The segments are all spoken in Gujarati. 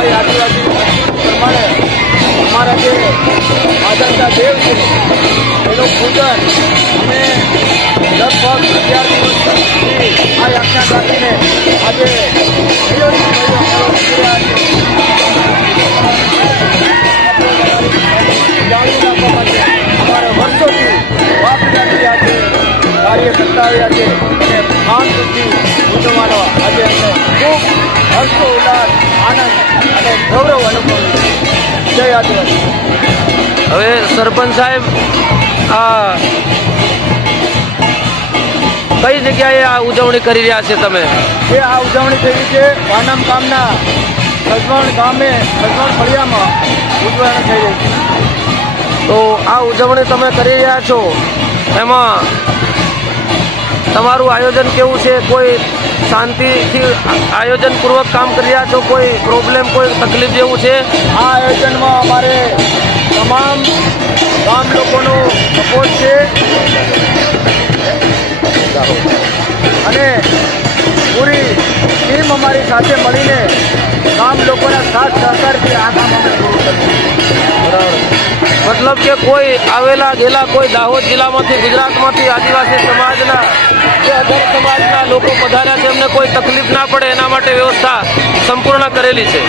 અમારી આદિવાસી સંસ્કૃતિ પ્રમાણે અમારા જે આદરતા દેવ છે એનું પૂજન અમે લગભગ 11 દિવસથી આ યાજ્ઞા રાખીને આજે જાળવી રાખવા માટે અમારા વર્ષોથી બાપદાદી આજે કાર્ય કરતા આવ્યા છે અને શાંતિથી ઉજવવાનો આજે અમને ખૂબ હર્ષો ઉલ્લાસ આનંદ અને ગૌરવ અનુભવ્યું. જય આદિવાસી. હવે સરપંચ સાહેબ, કઈ જગ્યાએ આ ઉજવણી કરી રહ્યા છે તમે? જે આ ઉજવણી થઈ છે વાનમ ગામના સજવણ ગામે સજવણ ફળિયામાં ઉજવણી થઈ રહી છે. તો આ ઉજવણી તમે કરી રહ્યા છો, એમાં તમારું આયોજન કેવું છે? કોઈ શાંતિથી આયોજનપૂર્વક કામ કરી રહ્યા છો? કોઈ પ્રોબ્લેમ, કોઈ તકલીફ જેવું છે? આ આયોજનમાં અમારે તમામ ગામ લોકોનો સપોર્ટ છે અને પૂરી ટીમ અમારી સાથે મળીને ગામ લોકોના સાથ સહકારથી આ કામ અમે પૂરું કર્યું. મતલબ કે કોઈ આવેલા ગયેલા, કોઈ દાહોદ જિલ્લામાંથી, ગુજરાતમાંથી આદિવાસી સમાજના કે અધર સમાજના લોકો પધાર્યા છે, એમને કોઈ તકલીફ ના પડે એના માટે વ્યવસ્થા સંપૂર્ણ કરેલી છે.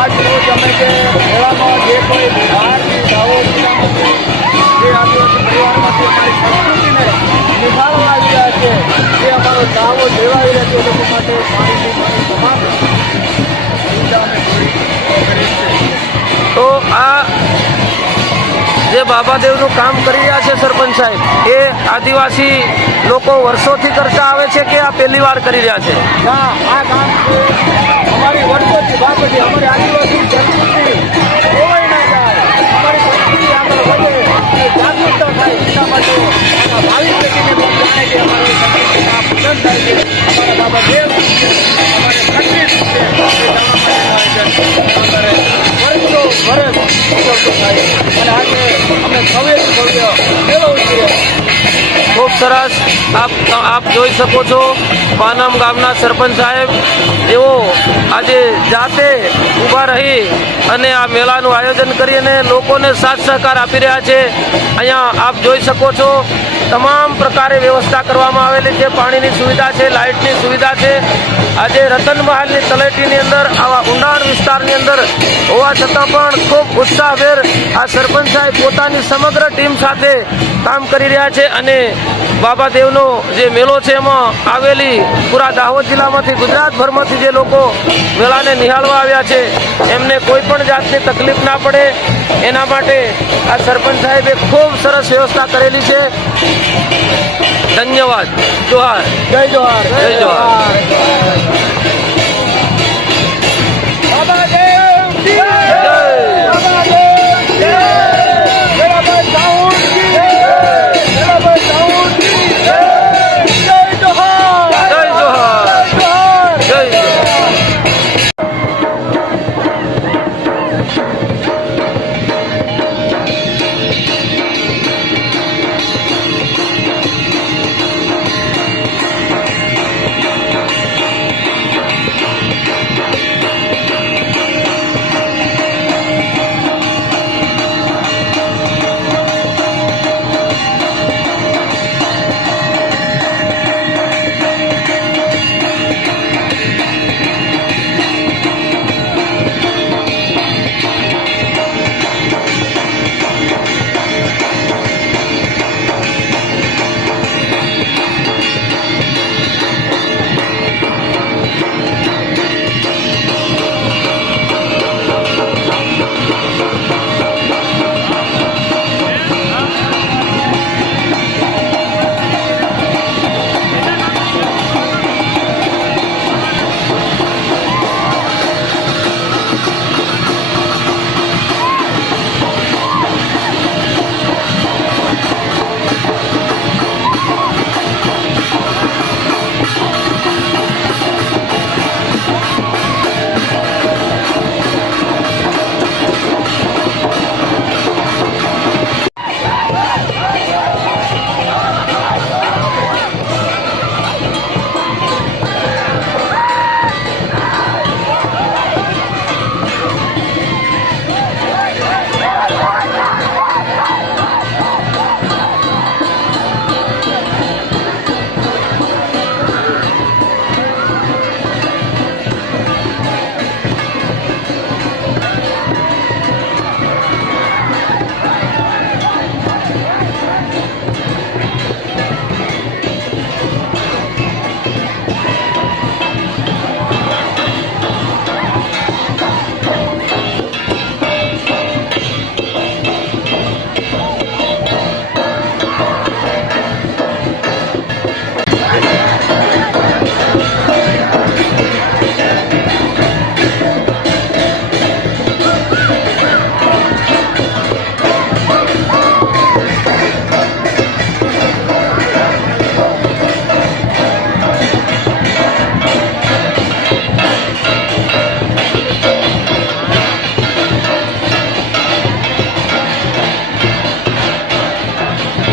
આજ રોજ અમે જે મેળામાં જે કોઈ બહારથી દાહોદ જિલ્લામાંથી જે આદિવાસી પરિવારમાંથી અમારી સંસ્કૃતિને નિભાવવા આવી રહ્યા છે, જે અમારો દાવો લેવાઈ રહ્યો છે, લોકો માટે પાણીની તમામ સુવિધા અમે પૂરી કરી છે. તો આ જે બાબાદેવનું કામ કરી રહ્યા છે સરપંચ સાહેબ, એ આદિવાસી લોકો વર્ષોથી કરતા આવે છે કે આ પહેલી વાર કરી રહ્યા છે? ના, આ કામ અમારી વર્ષોથી બાબતે અમારી આદિવાસી સંસ્કૃતિ ખોવાઈ ના જાય, અમારી સંસ્કૃતિ આગળ વધે અને જાગૃતતા થાય એના માટે ભાવિ પેઢીને પણ જાણે કે અમારી સંસ્કૃતિમાં પૂજન થાય છે, અમારા બાબા દેવ છે, અમારે સંગીત છે, એ જવા માટે વર્ષો વર્ષ ઉજવતો થાય અને આજે અમે ભવ્યથી ભવ્ય મેળો ઉજવીએ. ખૂબ સરસ. આપ જોઈ શકો છો પાનમ ગામના સરપંચ સાહેબ, જેઓ આજે જાતે ઊભા રહી અને આ મેળાનું આયોજન કરી અને લોકોને સાથ સહકાર આપી રહ્યા છે. અહીંયા આપ જોઈ શકો છો તમામ પ્રકારે વ્યવસ્થા કરવામાં આવેલી છે. પાણીની સુવિધા છે, લાઇટની સુવિધા છે. આજે રતનમહાલની તળેટીની અંદર, આવા ઊંડાણ વિસ્તારની અંદર હોવા છતાં પણ ખૂબ ઉત્સાહભેર આ સરપંચ સાહેબ પોતાની સમગ્ર ટીમ સાથે કામ કરી રહ્યા છે અને બાબાદેવનો જે મેળો છે એમાં આવેલી પૂરા દાહોદ જિલ્લામાંથી, ગુજરાતભરમાંથી જે લોકો મેળાને નિહાળવા આવ્યા છે એમને કોઈ પણ જાતની તકલીફ ના પડે એના માટે આ સરપંચ સાહેબે ખૂબ સરસ વ્યવસ્થા કરેલી છે. ધન્યવાદ. જોહાર. જય જોહાર. જય જોહાર.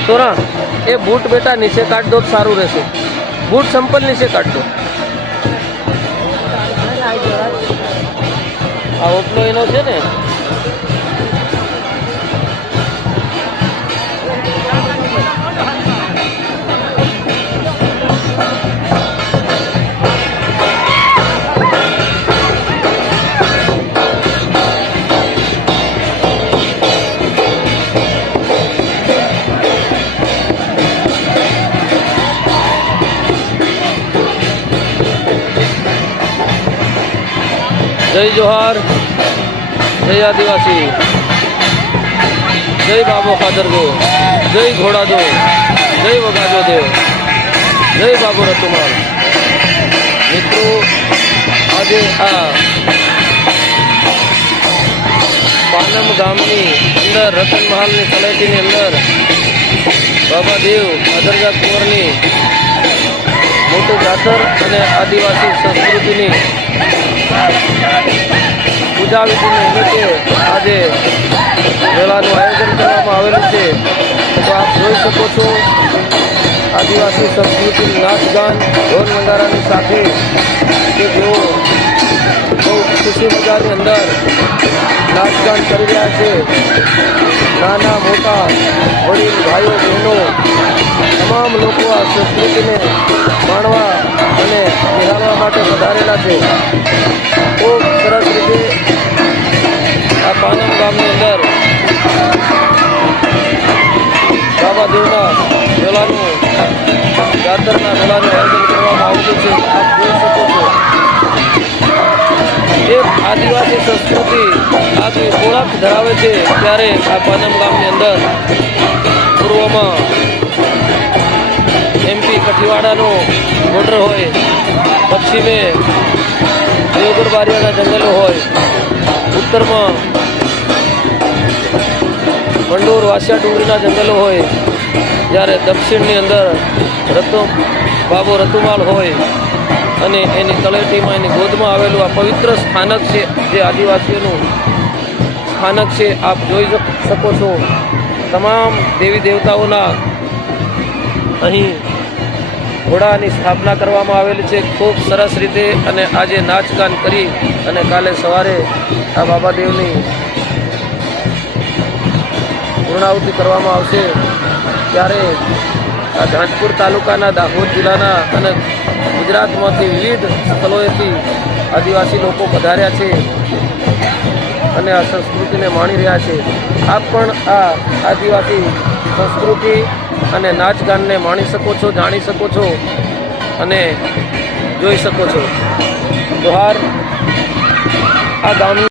તોરા એ બૂટ બેટા નીચે કાઢ દો તો સારું રહેશે. બૂટ સંપલ નીચે કાઢ દો. આ ઓપલો એનો છે ને. જય જોહાર, જય આદિવાસી, જય બાબો ખાદર દેવ, જય ઘોડા દેવ, જય વગાજો દેવ, જય બાબો રતુમાલ. મિત્રો આજે આ પાનમ ગામની અંદર રતનમહાલની તળેટીની અંદર બાબા દેવ અદરજા કુંવરની મોટું જાતર અને આદિવાસી સંસ્કૃતિની પૂજા વિધિને નિમિત્તે આજે મેળાનું આયોજન કરવામાં આવેલું છે. તો આપ જોઈ શકો છો આદિવાસી સંસ્કૃતિનું નાચ ગાન ઢોલ નગારાની સાથે કે જેઓ બહુ ખુશી મજાની અંદર નાચ ગાન કરી રહ્યા છે. નાના મોટા વડીલ ભાઈઓ બહેનો તમામ લોકો આ સંસ્કૃતિને માણવા અને નિહાળવા માટે વધારેલા છે. ખૂબ સરસ રીતે આ પાનમ ગામની અંદર બાબા દેવના મેળાનું જાતરના મેળાનું આયોજન કરવામાં આવેલું છે. આપ જોઈ શકો છો એક આદિવાસી સંસ્કૃતિ આગવી ઓળખ ધરાવે છે. ત્યારે આ પાનમ ગામની અંદર પૂર્વમાં એમપી કઠીવાડાનો બોર્ડર હોય, પશ્ચિમે દેવગઢ બારિયાના જંગલો હોય, ઉત્તરમાં મંડોર વાસિયા ડુંગરીના જંગલો હોય, જ્યારે દક્ષિણની અંદર બાબો રતુમાલ હોય અને એની તળેટીમાં એની ગોદમાં આવેલું આ પવિત્ર સ્થાનક છે જે આદિવાસીઓનું સ્થાનક છે. આપ જોઈ શકો છો તમામ દેવી દેવતાઓના અહીં ઘોડાની સ્થાપના કરવામાં આવેલી છે. ખૂબ સરસ રીતે અને આજે નાચગાન કરી અને કાલે સવારે આ બાબાદેવની પૂર્ણાહુતિ કરવામાં આવશે. ત્યારે આ જાજપુર તાલુકાના દાહોદ જિલ્લાના અને ગુજરાતમાંથી વિવિધ સ્થળોએથી આદિવાસી લોકો પધાર્યા છે અને આ સંસ્કૃતિને માણી રહ્યા છે. આપ પણ આ આદિવાસી સંસ્કૃતિ અને નાચ ગાનને માણી શકો છો, જાણી શકો છો અને જોઈ શકો છો. જોહાર. આ ગામની